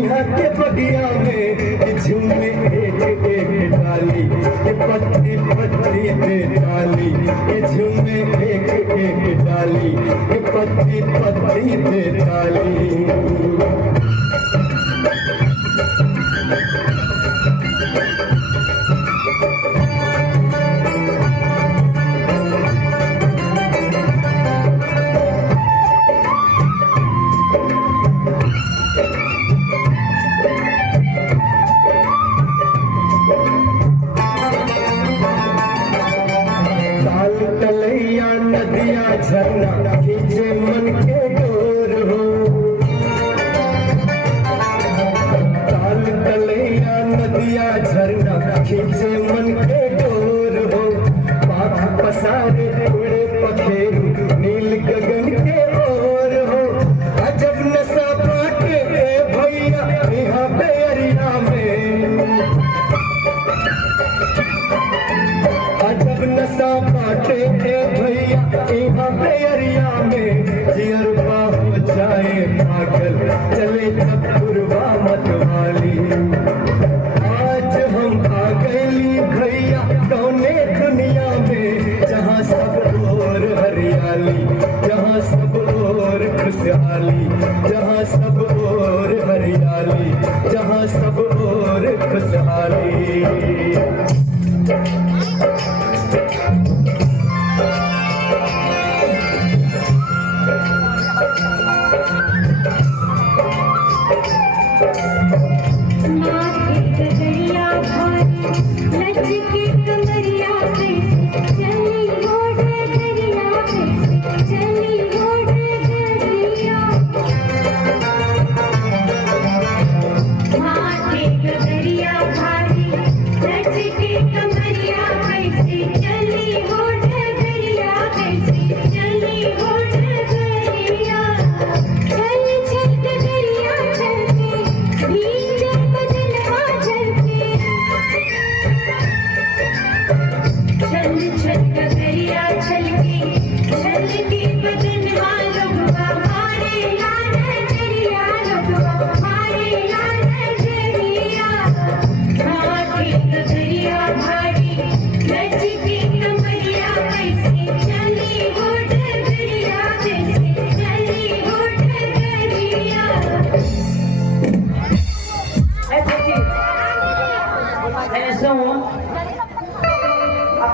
यहाँ के बगिया में झूमे एक एक डाली, पत्ती पत्ती पे डाली, झूमे एक एक डाली, पत्ती पत्ती पे डाली। नदिया झरना खींचे मन के डोर हो, ताल तलैया नदिया झरना खींचे मन के डोर हो, पाख पसारे उड़े पखेरु नील गगन के ओर हो। अजब नशा बाटे भैया यहाँ बेरिया में, अजब नशा बाटे भैया यहाँ बेरिया में, जियरबा हो जाए पागल चले चतुरबा मतवाली। आज हम आ गए भैया कौने दुनिया में, जहाँ सब और हरियाली, जहाँ सब और खुशहाली, जहाँ सब और हरियाली, जहाँ सब और खुशहाली।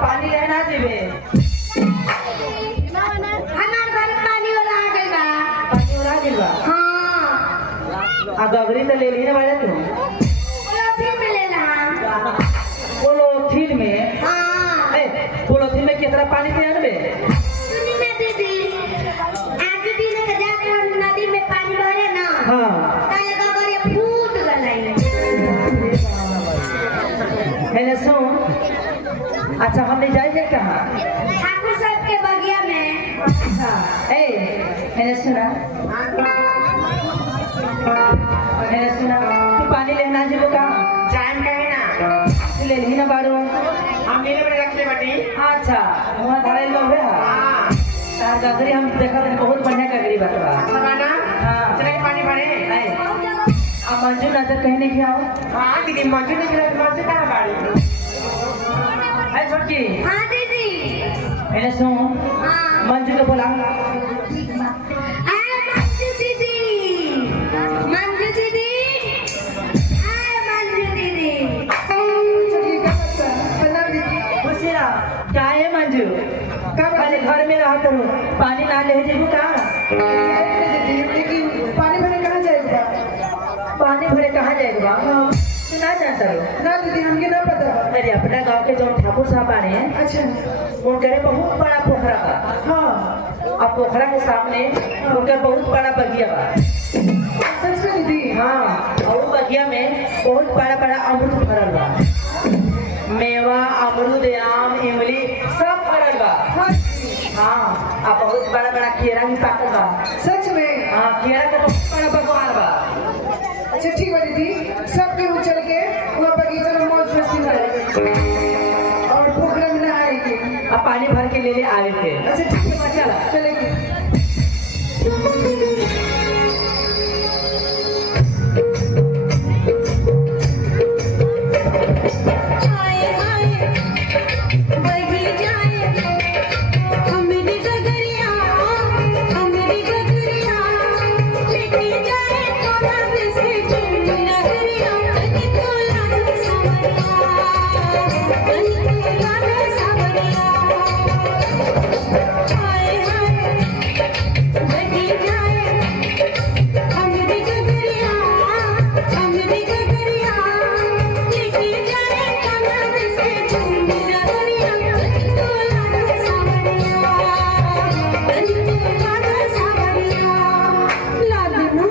पानी रहना देवे हमार घर पानी वाला आ गइल बा। पानी उड़ा गेल बा। हां आ गगरी तो ले ली ना बाजा तू पोलोथीन में लेला। पोलोथीन में? हां ए पोलोथीन में कितना पानी से आनबे? सुनी ना दीदी, आज दिन के जाके नदी में पानी भरे ना, हां ताले गगरी फूट गइल। मैंने सुन, अच्छा हमने जाएंगे कहाँ? ठाकुर साहब के बगिया में। अच्छा ए मैंने सुना, मैंने सुना तू पानी लेना जीवो कहाँ? जान का है ना, ले ली ना बारू हम मेरे बड़े रख ले बटी। अच्छा वहाँ धराइल लोग है। हाँ तार गगरी हम देखा था बहुत बढ़िया गगरी बतवा। समाना हाँ चले पानी भरे। अब मंजू नजर कहने की आओ। हाँ दीदी मौजूद है, मौजूद कहाँ बाड़ी? है छोटकी। हां दीदी। मैंने सुन हां मंजू को बोला। मंजू दीदी, मंजू दीदी, मंजू दीदी। खुशिया क्या है मंजू? कब खाली घर में रहा करो, पानी ना ले जेबू कहाँ? लेकिन पानी भरे कहाँ जाएगा? पानी भरे कहाँ जाएगा? तू ना जानता हो? ना दीदी हमके ना पता। अरे अपना गांव के जो ठाकुर साहब आने हैं, अच्छा उनके बहुत बड़ा पोखरा बा। हाँ अब पोखरा के सामने उनका बहुत बड़ा बगिया बा। सच में दीदी? हाँ और बगिया में बहुत बड़ा बड़ा अमरूद फरल बा। मेवा अमरूद आम इमली सब फरल बा। हाँ अब बहुत बड़ा बड़ा केरा भी पाकल बा। सच में? हाँ केरा का बहुत बड़ा बगवान बा। अच्छा ठीक है दीदी, सब के चल के वहाँ बगीचा में मौज मस्ती करेंगे और पोखरा में नहाएंगे। अब पानी भर के ले ले आए थे। अच्छा ठीक है चला चलेंगे। अंगनी गगरिया लेके जाए कमर से झूमी नगरिया तो लागा सावरिया लागना